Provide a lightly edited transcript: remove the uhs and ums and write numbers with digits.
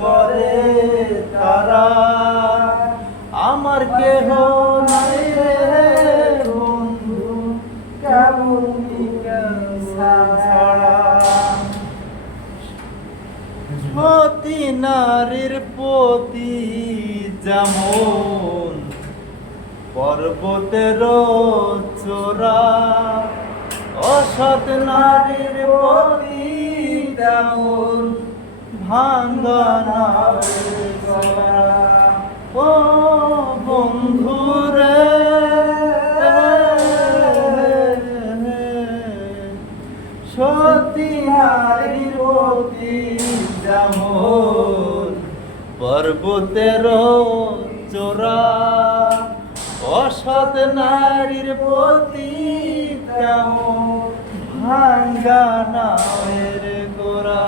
করে তারা, আমার কেহ নাই রে বন্ধু কেমন ছাড়া। সতী নারীর প্রতি যেমন পর্বতের চূড়া, অসৎ নারীর প্রতি তেমন ভাঙ্গা নামের গড়া। ও বন্ধুরে সতী নারীর প্রতি যেমন পর্বতের চূড়া, অসৎ নারীর প্রতি তেমন ভাঙ্গা নামের গোড়া।